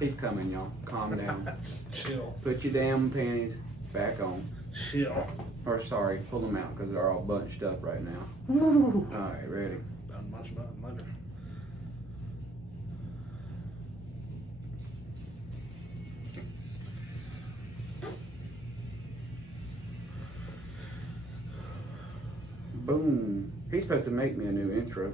He's coming, y'all. Calm down. Chill. Put your damn panties back on. Chill. Or sorry, pull them out because they're all bunched up right now. Woo. All right, ready? Not much about mother. Boom. He's supposed to make me a new intro.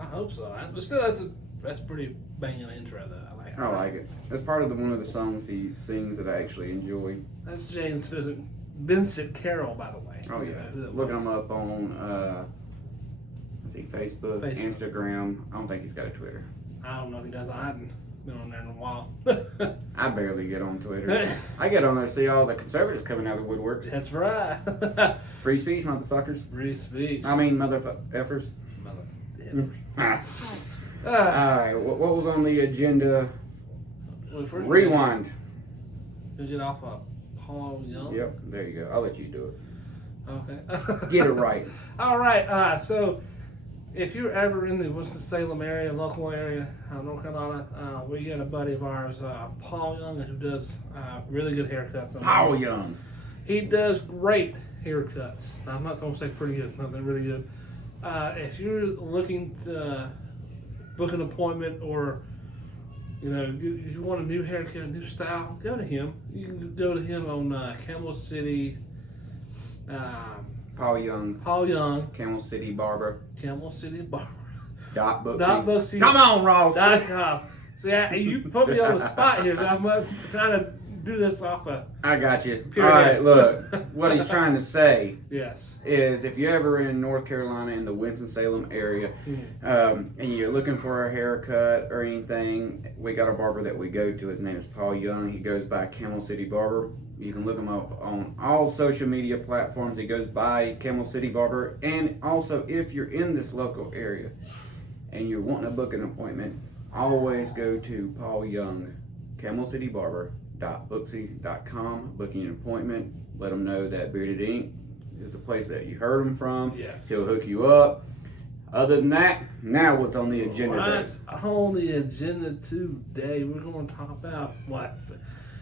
I hope so. But still, that's pretty banging intro though. I like it. That's part of one of the songs he sings that I actually enjoy. That's James Vincent Carroll, by the way. Oh yeah, look him up on let's see, Facebook, Instagram. I don't think he's got a Twitter. I don't know if he does. I haven't been on there in a while. I barely get on Twitter. I get on there to see all the conservatives coming out of the woodworks. That's right. Free speech, motherfuckers. Free speech. I mean, motherfuckers. All Alright, what was on the agenda? Well, first Rewind. You get off of Paul Young. Yep, there you go. I'll let you do it. Okay. Get it right. All right. So, if you're ever in the Winston-Salem area, local area, North Carolina, we got a buddy of ours, Paul Young, who does really good haircuts. Paul Young. He does great haircuts. I'm not going to say pretty good. No, they're really good. If you're looking to book an appointment or you want a new haircut, a new style, go to him. You can go to him on Camel City. Paul Young. Paul Young. Camel City Barber. Camel City Barber. .Booksy. Come on, Ross. .com. See, you put me on the spot here. So I'm trying to do this off of. I got you. Pure All right, head. look. What he's trying to say Yes. is if you're ever in North Carolina in the Winston-Salem area and you're looking for a haircut or anything, we got a barber that we go to. His name is Paul Young. He goes by Camel City Barber. You can look him up on all social media platforms. He goes by Camel City Barber. And also, if you're in this local area and you're wanting to book an appointment, always go to Paul Young, Camel City Barber. .booksy.com, booking an appointment. Let them know that Bearded Ink is the place that you heard him from. Yes. He'll hook you up. Other than that, now what's on the agenda? What's on the agenda today? We're going to talk about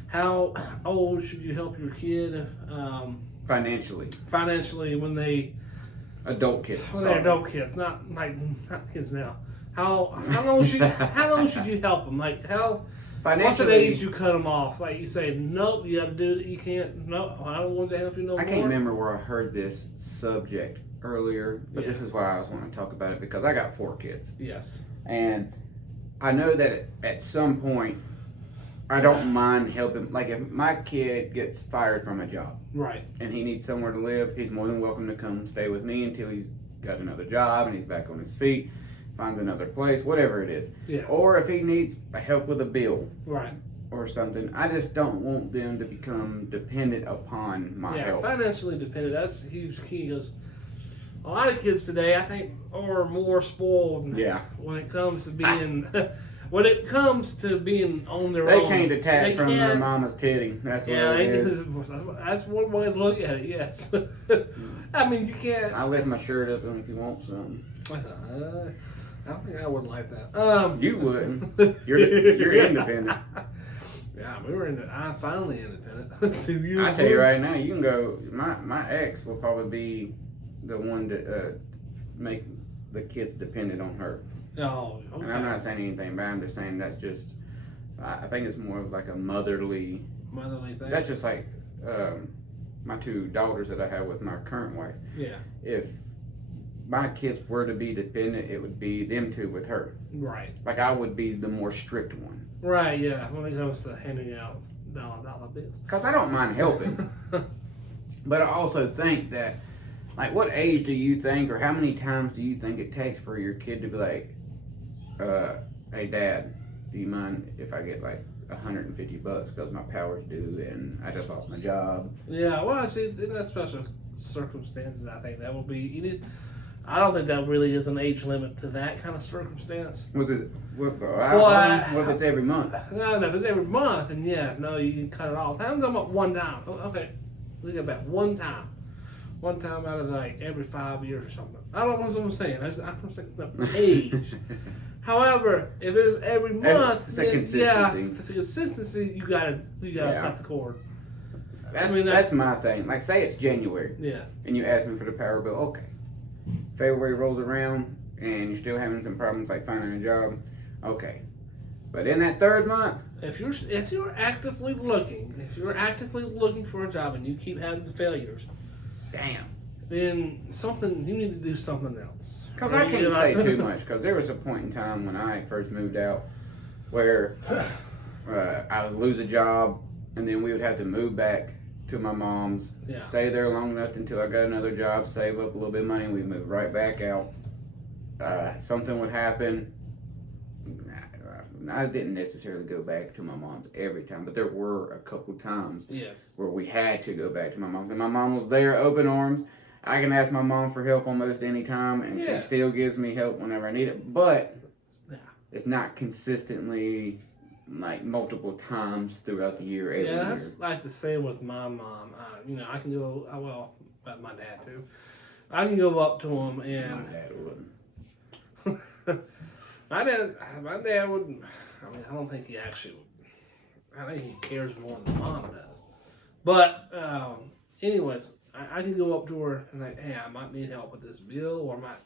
how old should you help your kid Financially, when they adult kids. they're adult kids, not kids now. How long should you help them? Like how? What's the age you cut them off? Like you say, nope, you got to do it. You can't. No, I don't want to help you no more. I can't remember where I heard this subject earlier, but this is why I was wanting to talk about it because I got 4 kids. Yes. And I know that at some point, I don't mind helping. Like if my kid gets fired from a job, right, and he needs somewhere to live, he's more than welcome to come stay with me until he's got another job and he's back on his feet, finds another place, whatever it is. Yes. Or if he needs help with a bill, right, or something, I just don't want them to become dependent upon my help. Financially dependent. That's a huge key because a lot of kids today, I think, are more spoiled. Yeah. When it comes to being. When it comes to being on their They own, can't detach from their can't. mama's titty. That's what Yeah, it is. that's one way to look at it. Yes, I mean you can't. I lift my shirt up if you want some. I don't think I would like that. You wouldn't. You're independent. Yeah, I'm finally independent. I tell you right now, you can go. My ex will probably be the one to make the kids dependent on her. Oh, okay. And I'm not saying anything bad. I'm just saying that's just. I think it's more of like a motherly thing. That's just like my 2 daughters that I have with my current wife. Yeah. If my kids were to be dependent, it would be them 2 with her. Right. Like I would be the more strict one. Right. Yeah. When it comes to handing out dollar bills. Because I don't mind helping, but I also think that, like, what age do you think, or how many times do you think it takes for your kid to be like, "Hey, Dad, do you mind if I get like $150 because my power's due and I just lost my job?" Yeah. Well, I see. In that special circumstances, I think that will be. I don't think that really is an age limit to that kind of circumstance. What if it's every month? No, if it's every month, then yeah, no, you can cut it off. I'm talking about one time. Okay, look at that, one time. one time out of like every 5 years or something. I don't know what I'm saying. I don't think the age. However, if it's every month, it's a then, consistency. yeah, if it's a consistency, you gotta cut the cord. That's my thing. Like, say it's January, Yeah. and you ask me for the power bill. Okay. February rolls around, and you're still having some problems like finding a job. Okay. But in that third month, If you're actively looking for a job and you keep having failures, damn. then you need to do something else. Because I can't say too much. Because there was a point in time when I first moved out where I would lose a job, and then we would have to move back to my mom's, stay there long enough until I got another job, save up a little bit of money, and we'd move right back out. Something would happen. I didn't necessarily go back to my mom's every time, but there were a couple times where we had to go back to my mom's, and my mom was there, open arms. I can ask my mom for help almost any time, and she still gives me help whenever I need it. But it's not consistently, like, multiple times throughout the year. Every year. That's like the same with my mom. I can go. But my dad too. I can go up to him and. My dad wouldn't. My dad wouldn't. I mean, I don't think he actually would. I think he cares more than mom does. But, anyways, I can go up to her and like, hey, I might need help with this bill, or I might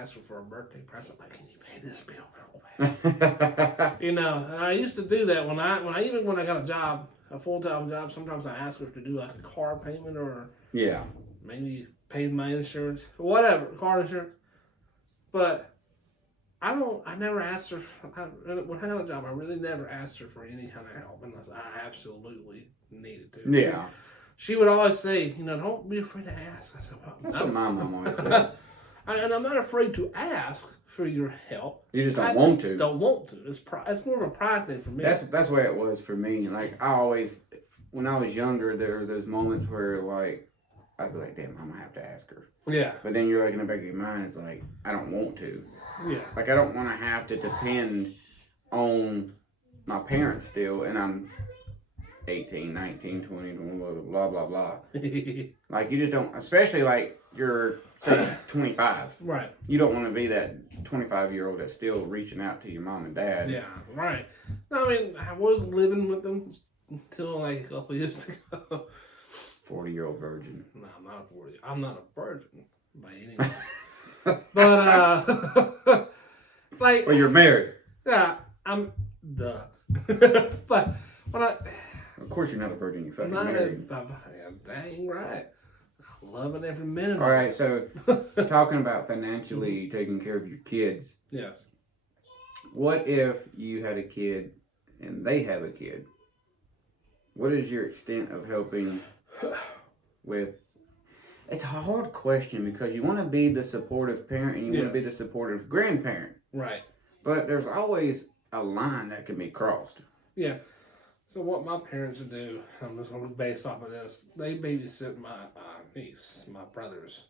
ask her for a birthday present. Like, can you pay this bill real quick? And I used to do that when I got a job, a full-time job. Sometimes I ask her to do like a car payment or maybe pay my insurance, whatever, car insurance. But I never asked her, when I had a job, I really never asked her for any kind of help unless I absolutely needed to. Yeah. She would always say, don't be afraid to ask. I said, well, that's what my mom always said. And I'm not afraid to ask for your help. You just don't want to. Don't want to. It's more of a pride thing for me. That's the way it was for me. Like, I always, when I was younger, there was those moments where, like, I'd be like, damn, I'm gonna have to ask her. Yeah. But then you're like, in the back of your mind, it's like, I don't want to. Yeah. Like, I don't want to have to depend on my parents still, and I'm 18, 19, 20, blah, blah, blah. Like, you just don't, especially like you're, say, 25. Right. You don't want to be that 25-year-old that's still reaching out to your mom and dad. Yeah, right. I mean, I was living with them until like a couple years ago. 40-year-old virgin. No, I'm not a 40. I'm not a virgin by any means. But, like... Well, you're married. Yeah, I'm... Duh. But, when I... Of course you're not a virgin, you're fucking married. Dang right. I'm loving every minute. All right, so, talking about financially taking care of your kids. Yes. What if you had a kid and they have a kid? What is your extent of helping with... It's a hard question because you want to be the supportive parent and you want to be the supportive grandparent. Right. But there's always a line that can be crossed. Yeah. So what my parents would do, I'm just going to base off of this, they babysit my niece, my brother's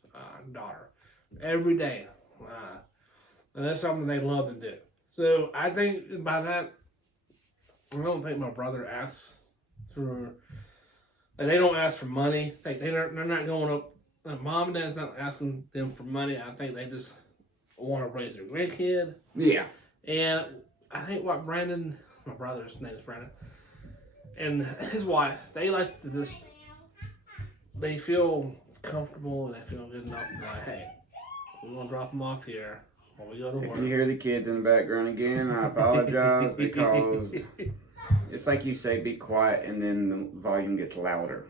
daughter, every day. And that's something they love to do. So I think by that, I don't think my brother asks for... They don't ask for money. Like they're not going up. Mom and dad's not asking them for money. I think they just want to raise their grandkid. Yeah. And I think what Brandon, my brother's name is Brandon, and his wife, they like to just, they feel comfortable and they feel good enough to be like, hey, we're going to drop them off here while we go to work. If you hear the kids in the background again, I apologize because... It's like you say, be quiet, and then the volume gets louder.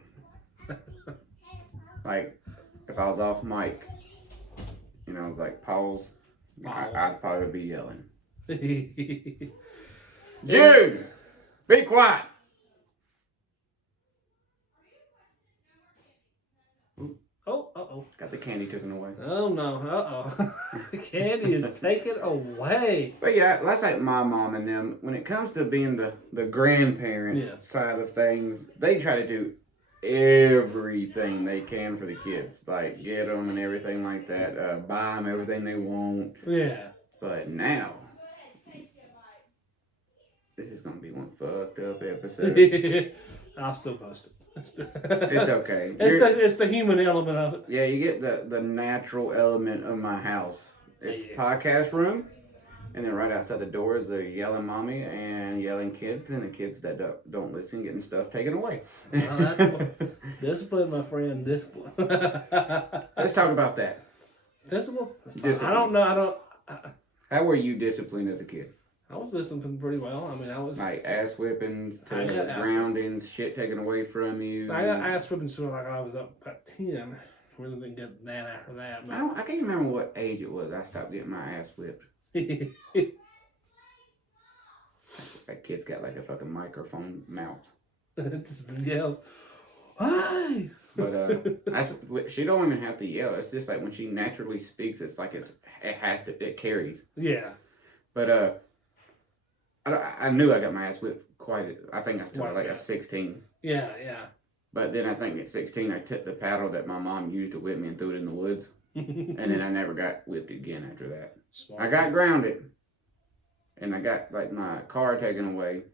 Like, if I was off mic, I was like, pause, I'd probably be yelling. Jude, be quiet. Oh, uh-oh. Got the candy taken away. Oh, no, uh-oh. The candy is taken away. But yeah, that's like my mom and them. When it comes to being the grandparent side of things, they try to do everything they can for the kids. Like, get them and everything like that. Buy them everything they want. Yeah. But now, this is going to be one fucked up episode. I'll still post It's okay. It's the human element of it. Yeah, you get the natural element of my house. It's podcast room, and then right outside the door is a yelling mommy and yelling kids, and the kids that don't listen getting stuff taken away. Well, discipline, my friend, discipline. Let's talk about that. Discipline? Discipline. I don't know. How were you disciplined as a kid? I was disciplined pretty well. I mean, I was. Like ass whippings I to got ass groundings, shit taken away from you. I got ass whipping until like I was up about 10. Really didn't get that after that. I can't remember what age it was I stopped getting my ass whipped. But That kid's got like a fucking microphone mouth. just yells, "Hi!" But she don't even have to yell. It's just like when she naturally speaks, it's like it carries. Yeah. But I knew I got my ass whipped I think I started like Yeah. at 16. Yeah. But then I think at 16 I took the paddle that my mom used to whip me and threw it in the woods. And then I never got whipped again after that. Smart. I got grounded. And I got like my car taken away.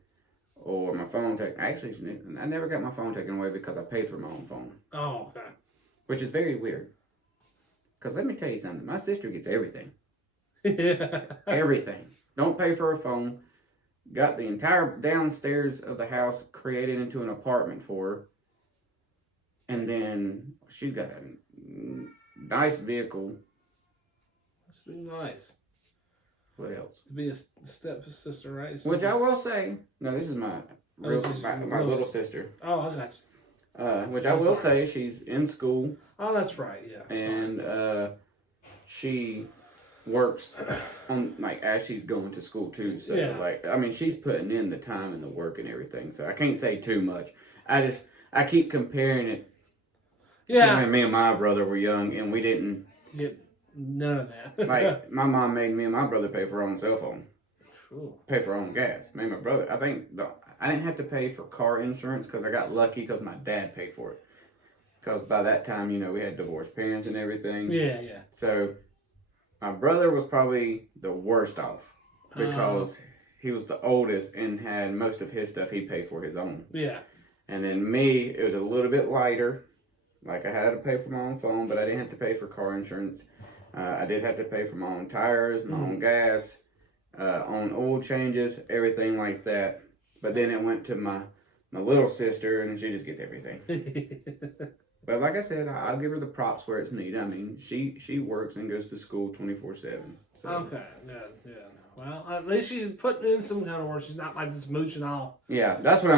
Or my phone taken. Actually, I never got my phone taken away because I paid for my own phone. Oh, okay. Which is very weird. Because let me tell you something. My sister gets everything. Yeah. Everything. Don't pay for a phone. Got the entire downstairs of the house created into an apartment for her. And then she's got a nice vehicle. That's be nice What else? to be a stepsister, right? Which I will say, no, this is my little sister. Oh, I got you. Which I will say, she's in school. Oh, that's right. Yeah. And she works on like as she's going to school too. So like, I mean, she's putting in the time and the work and everything. So I can't say too much. I keep comparing it. Yeah. To when me and my brother were young, and we didn't get none of that. like. My mom made me and my brother pay for our own cell phone, True. pay for our own gas. Me and my brother. I think I didn't have to pay for car insurance because I got lucky because my dad paid for it. Because by that time, we had divorced parents and everything. Yeah. So my brother was probably the worst off because he was the oldest and had most of his stuff he paid for his own. Yeah. And then me, it was a little bit lighter. Like I had to pay for my own phone, but I didn't have to pay for car insurance. I did have to pay for my own tires, my own gas, own oil changes, everything like that. But then it went to my little sister, and she just gets everything. But like I said, I'll give her the props where it's needed. I mean, she works and goes to school 24/7. So. Okay, good. Well, at least she's putting in some kind of work. She's not like just mooching off. Yeah, that's why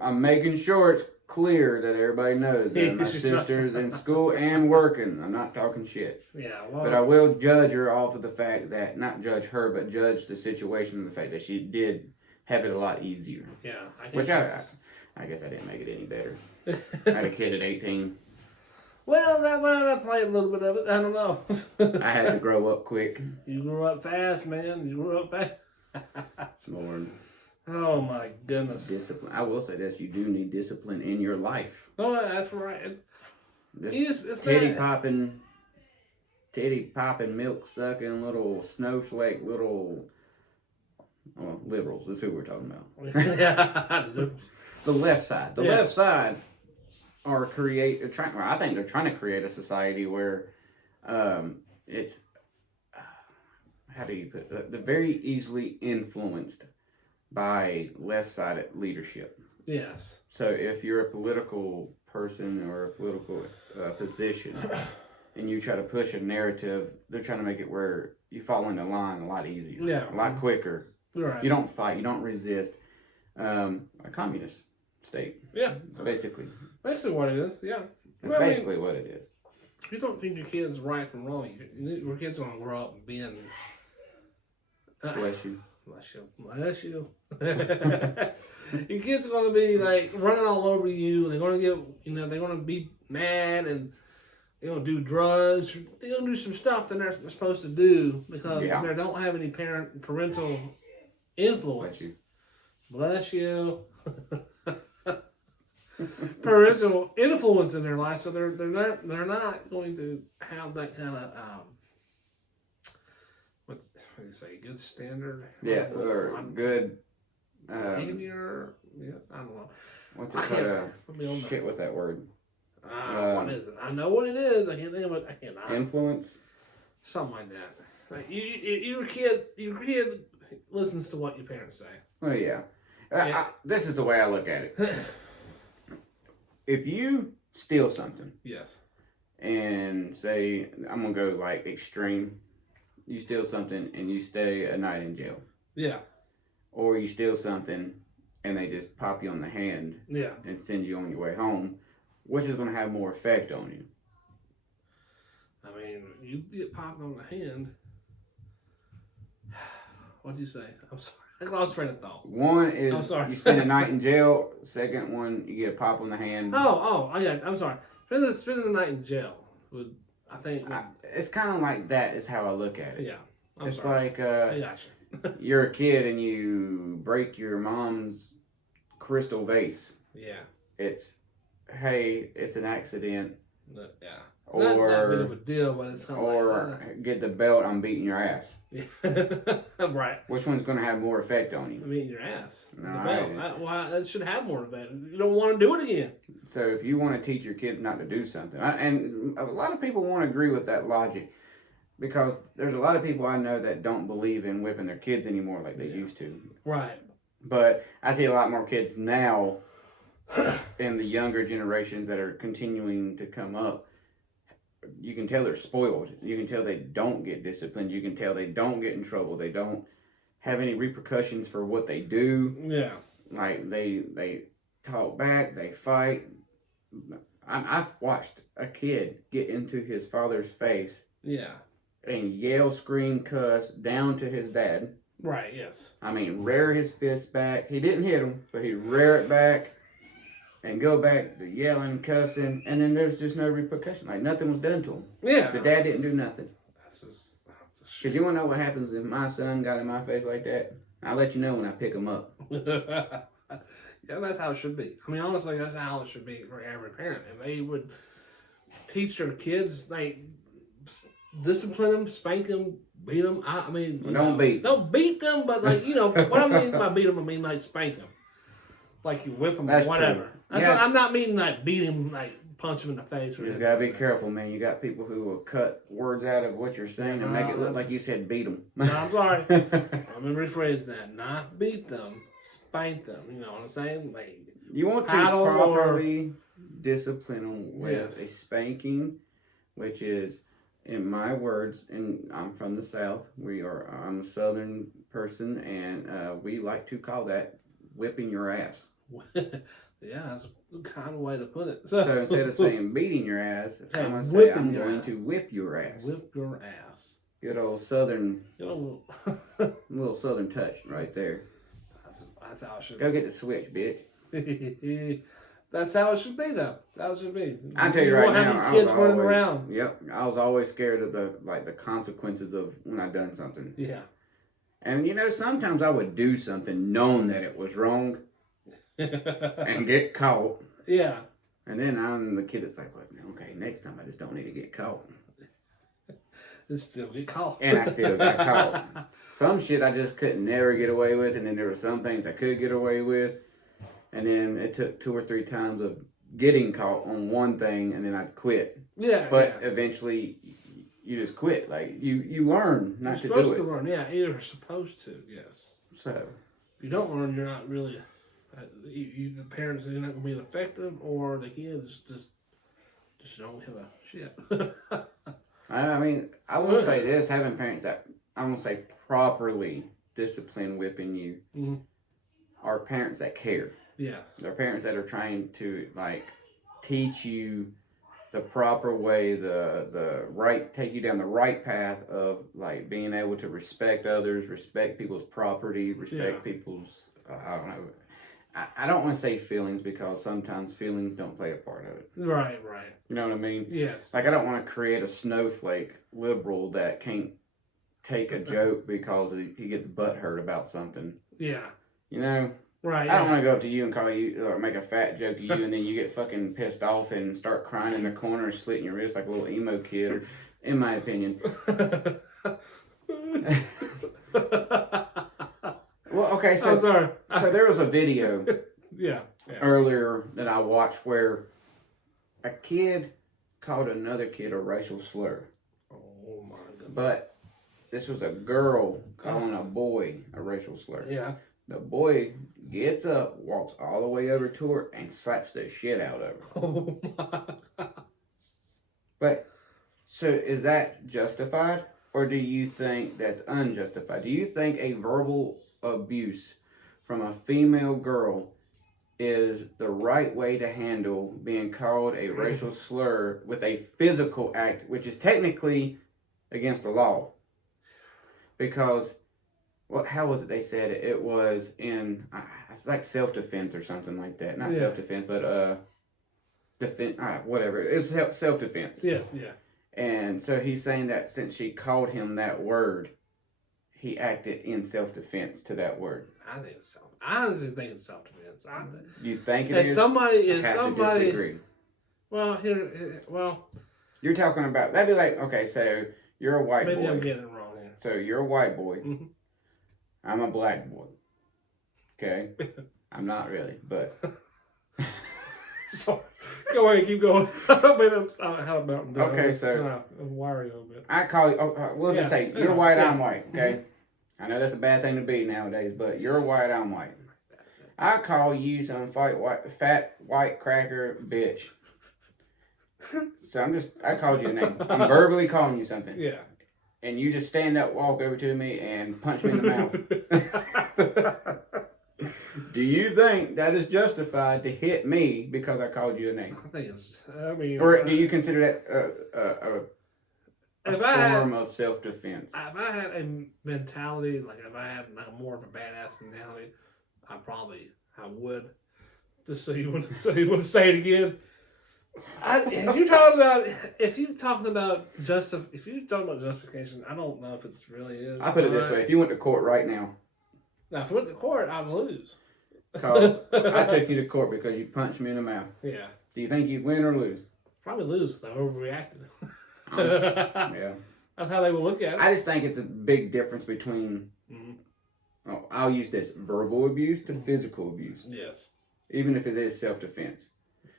I'm making sure it's clear that everybody knows that my sister's in school and working. I'm not talking shit. Yeah, well. But I will judge her off of the fact that, not judge her, but judge the situation and the fact that she did have it a lot easier. Yeah, I guess I didn't make it any better. I had a kid at 18. Well, that might have played a little bit of it. I don't know. I had to grow up quick. You grew up fast, man. You grew up fast. Lord. Oh, my goodness. Discipline. I will say this. You do need discipline in your life. Oh, that's right. This titty popping, milk sucking, little snowflake, little liberals. That's who we're talking about. Yeah. The left side. The left side I think they're trying to create a society where it's how do you put it? They're very easily influenced by left-sided leadership. Yes. So if you're a political person or a political position and you try to push a narrative, they're trying to make it where you fall into line a lot easier. Yeah. A lot quicker. Right. You don't fight. You don't resist. A communist state. Yeah. Basically. Basically what it is. Yeah. That's basically what it is. You don't think your kids right from wrong. Your kids are going to grow up being... Bless you. Bless you. Your kids are going to be like running all over you. They're going to get, they're going to be mad and they're going to do drugs. They're going to do some stuff that they're supposed to do because they don't have any parental influence. Bless you. Parental influence in their life, so they're not going to have that kind of what do you say, good standard? Yeah, or good behavior. Yeah, I don't know. What's I it can't called? put me on Shit, what's that word? what is it? I know what it is. I can't think of it. I cannot. Influence? Something like that. Like your kid listens to what your parents say. Well, yeah. Yeah. This is the way I look at it. If you steal something Yes. and say, I'm going to go like extreme, you steal something and you stay a night in jail. Yeah. Or you steal something and they just pop you on the hand Yeah. and send you on your way home, which is going to have more effect on you? I mean, you get popped on the hand. What'd you say? I'm sorry. I lost train of thought. One is I'm sorry. you spend a night in jail. Second one, you get a pop on the hand. Yeah. I'm sorry. Spending the night in jail would, I think. It's kind of like that is how I look at it. Yeah. It's sorry. like I got you. you're a kid and you break your mom's crystal vase. Yeah. It's, hey, it's an accident. Yeah. Or Not that big of a deal, but it's kind of like, get the belt, I'm beating your ass. yeah. Right. Which one's going to have more effect on you? I mean, your ass. No, That should have more of it. You don't want to do it again. So if you want to teach your kids not to do something, and a lot of people won't agree with that logic, because there's a lot of people I know that don't believe in whipping their kids anymore like they used to. Right. But I see a lot more kids now in the younger generations that are continuing to come up. You can tell they're spoiled. You can tell they don't get disciplined. You can tell they don't get in trouble. They don't have any repercussions for what they do. Yeah. Like they talk back, they fight. I've watched a kid get into his father's face Yeah. and yell, scream, cuss down to his dad. Right. Yes. I mean, rear his fist back. He didn't hit him, but he rear it back and go back to yelling, cussing, and then there's just no repercussion. Like nothing was done to him. Yeah. The dad didn't do nothing. That's a Because you want to know what happens if my son got in my face like that? I'll let you know when I pick him up. Yeah, that's how it should be. I mean, honestly, that's how it should be for every parent. If they would teach their kids, like, discipline them, spank them, beat them. I mean, Don't beat. Don't beat them, but, like, what I mean by beat them, I mean, like, spank them. Like, you whip them That's or whatever. true. That's Yeah. what, I'm not meaning, like, beat him, like, punch him in the face. Or You just anything gotta be like that. careful, man. You got people who will cut words out of what you're saying and make it look like you said beat them. No, I'm sorry. I'm going to rephrase that. Not beat them, spank them. You know what I'm saying? Like, You want to paddle properly discipline them with Yes. a spanking, which is, in my words, and I'm from the South. I'm a Southern person, and we like to call that whipping your ass. yeah, that's a good kind of way to put it. So instead of saying beating your ass, Hey, I'm going to say whipping I'm your going ass. to whip your ass. Whip your ass. Good old Southern, You little Southern touch right there. that's how it should Go get the switch, bitch. be. That's how it should be, though. That's how it should be. I tell you right won't now, have I these was kids running always, around. Yep, I was always scared of the consequences of when I done something. Yeah. And sometimes I would do something knowing that it was wrong and get caught. Yeah. And then I'm the kid that's like, well, okay, next time I just don't need to get caught. And still get caught. And I still got caught. Some shit I just couldn't never get away with, and then there were some things I could get away with. And then it took 2 or 3 times of getting caught on one thing, and then I'd quit. Yeah. But yeah. eventually, you just quit. Like, you learn not You're to do supposed it. to learn. Yeah, you're supposed to, yes. So, If you don't learn, you're not really... the parents are not going to be effective, or the kids just don't give a shit. I mean, I will say this, having parents that, I'm going to say properly discipline whipping you, Mhm. are parents that care. Yes. They're parents that are trying to, like, teach you the proper way, the right, take you down the right path of, like, being able to respect others, respect people's property, respect people's, I don't know. I don't want to say feelings, because sometimes feelings don't play a part of it. Right. You know what I mean? Yes. Like, I don't want to create a snowflake liberal that can't take a joke because he gets butthurt about something. Yeah. You know? Right. I don't want to go up to you and call you, or make a fat joke to you, and then you get fucking pissed off and start crying in the corner and slitting your wrist like a little emo kid, or, in my opinion. Well, okay, I'm sorry. so there was a video Yeah. earlier that I watched where a kid called another kid a racial slur. Oh my goodness. But this was a girl calling a boy a racial slur. Yeah. The boy gets up, walks all the way over to her, and slaps the shit out of her. Oh my God. But, so is that justified? Or do you think that's unjustified? Do you think a verbal abuse from a female girl is the right way to handle being called a racial slur with a physical act, which is technically against the law? Because, well, how was it they said it? It was in, it's like self-defense or something like that. Not self-defense, but whatever. It's self-defense. Yes, yeah. And so he's saying that since she called him that word, he acted in self-defense to that word. I honestly think it's self-defense. You think it if is? somebody, I have to disagree. Well, You're talking about, that'd be like, okay, so you're a white boy. maybe I'm getting it wrong here. So you're a white boy. Mm-hmm. I'm a black boy. Okay? I'm not really, but. So, go ahead, keep going. I don't mean I had a mountain dew. Okay, so. I'm wiry a little bit. I call you, we'll just say, you're white, I'm white, okay? Mm-hmm. I know that's a bad thing to be nowadays, but you're white, I'm white. I call you some fat white cracker bitch. So I called you a name. I'm verbally calling you something. Yeah. And you just stand up, walk over to me, and punch me in the mouth. Do you think that is justified to hit me because I called you a name? I think it's, or do you consider that a form of self-defense? If I had a mentality, like if I had more of a badass mentality, I would. Just so you wouldn't say it again. If you're talking about justification, I don't know if it's really is. I put it this way: if you went to court right now. Now, if I went to court, I'd lose. Because I took you to court because you punched me in the mouth. Yeah. Do you think you'd win or lose? Probably lose, because I overreacted. Yeah. That's how they would look at it. I just think it's a big difference between, I'll use this, verbal abuse to physical abuse. Yes. Even if it is self-defense.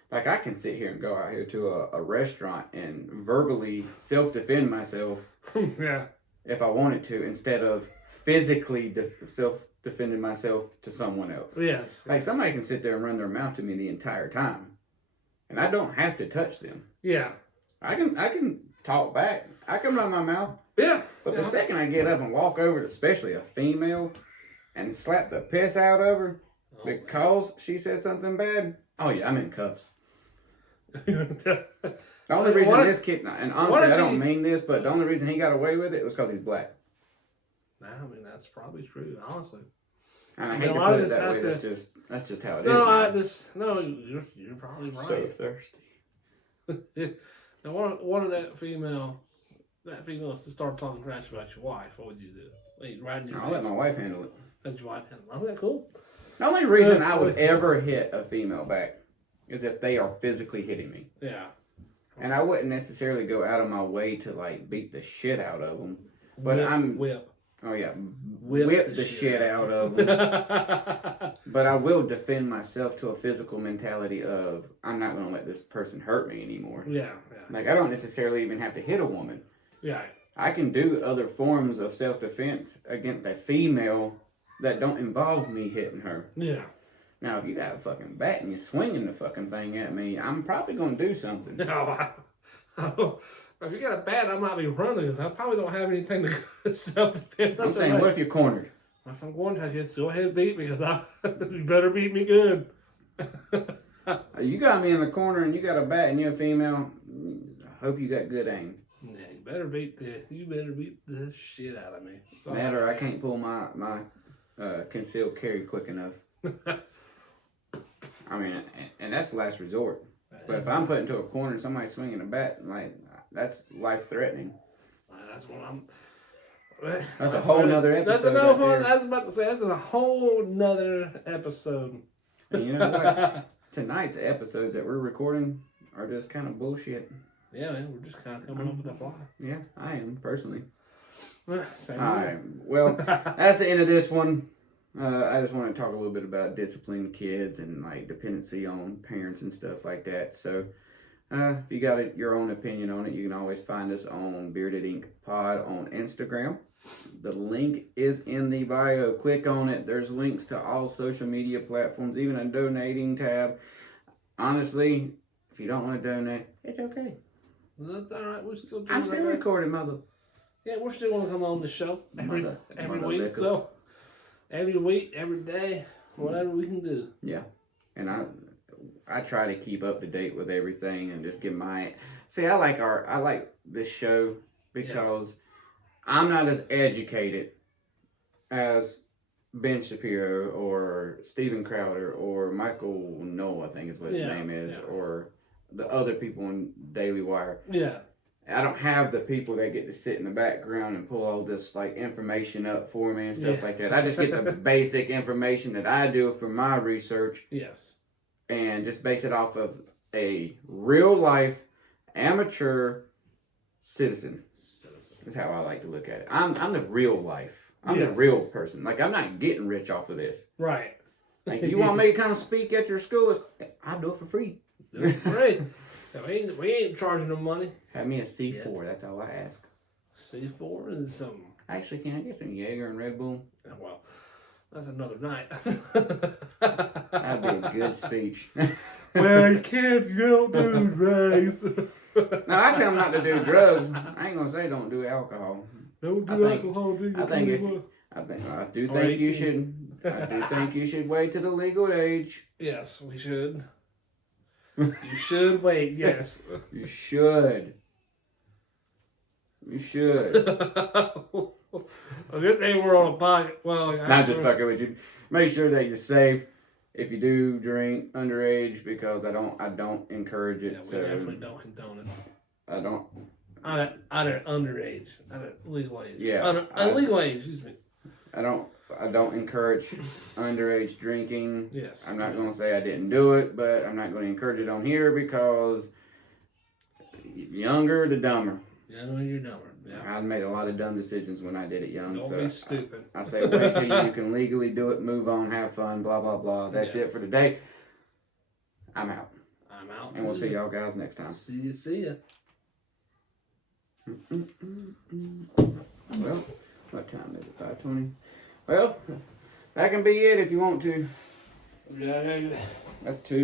Like, I can sit here and go out here to a restaurant and verbally self-defend myself yeah. if I wanted to, instead of physically self-defending myself to someone else. Yes. Like, somebody can sit there and run their mouth to me the entire time. And I don't have to touch them. Yeah. I can talk back. I can run my mouth. Yeah. But the second I get up and walk over to, especially a female, and slap the piss out of her because she said something bad, oh yeah, I'm in cuffs. The only reason this kid, and honestly I don't mean this, but the only reason he got away with it was because he's black. I mean, that's probably true, honestly. And I hate to put it that way. That's just how it is. You're probably right. So thirsty. Now, what if that female is to start talking trash about your wife? What would you do? I'll let my wife handle it. Let your wife handle it. Oh, that cool. The only reason I would ever hit a female back is if they are physically hitting me. Yeah. And I wouldn't necessarily go out of my way to like beat the shit out of them. But whip. Oh yeah, whip the shit out of them. But I will defend myself to a physical mentality of I'm not going to let this person hurt me anymore. Yeah. Like I don't necessarily even have to hit a woman. Yeah. I can do other forms of self-defense against a female that don't involve me hitting her. Yeah. Now, if you got a fucking bat and you're swinging the fucking thing at me, I'm probably going to do something. No, if you got a bat, I might be running because I probably don't have anything to self-defend. I'm saying, what if you're cornered? If I'm going to, just go ahead and beat me because you better beat me good. You got me in the corner and you got a bat and you're a female. I hope you got good aim. Yeah, you better beat the shit out of me. That or I can't pull my concealed carry quick enough. I mean, and that's the last resort. But if I'm put into a corner and somebody's swinging a bat, like that's life threatening. That's what I'm. That's a whole nother episode. That's about to say. That's a whole nother episode. And you know what? Tonight's episodes that we're recording are just kind of bullshit. Yeah, man, we're just kind of coming up with the fly. Yeah, I am personally. Same All right. Well, that's the end of this one. I just want to talk a little bit about disciplining kids and like dependency on parents and stuff like that. So, if you got your own opinion on it, you can always find us on Bearded Ink Pod on Instagram. The link is in the bio. Click on it. There's links to all social media platforms, even a donating tab. Honestly, if you don't want to donate, it's okay. That's all right. We're still doing I'm still recording, mother. Yeah, we're still going to come on the show every week. Lickers. So every week, every day, whatever we can do. Yeah, and I try to keep up to date with everything and just give my. See, I like this show because I'm not as educated as Ben Shapiro or Steven Crowder or Michael Noah, I think is what his name is, or the other people in Daily Wire. Yeah. I don't have the people that get to sit in the background and pull all this like information up for me and stuff like that. I just get the basic information that I do for my research. Yes. And just base it off of a real life amateur citizen. Is how I like to look at it. I'm the real life. I'm the real person. Like, I'm not getting rich off of this. Right. Like, you want me to come speak at your school? I'll do it for free. Right. We ain't charging them money. Have me a C4. That's all I ask. C4 and some. Actually, can I get some Jaeger and Red Bull? Well, that's another night. That'd be a good speech. Well, kids don't do drugs. No, I tell them not to do drugs. I ain't gonna say don't do alcohol. Don't do alcohol. I do think you should. I do think you should wait to the legal age. Yes, we should. You should wait. Yes, you should. You should. A good thing we're on a pocket. Well, not just fucking with you. Make sure that you're safe. If you do drink underage, because I don't encourage it. Yeah, we so definitely don't condone it. I don't. Either underage, either legal age. Yeah, legal age. Excuse me. I don't encourage underage drinking. Yes. I'm not gonna say I didn't do it, but I'm not gonna encourage it on here because younger the dumber. Yeah, you're dumber. Yeah. I made a lot of dumb decisions when I did it young. Don't be stupid. I say wait till you can legally do it, move on, have fun, blah blah blah. That's it for today. I'm out. And we'll see y'all guys next time. See ya. Well, what time is it? 5:20. Well, that can be it if you want to. Yeah. That's 2.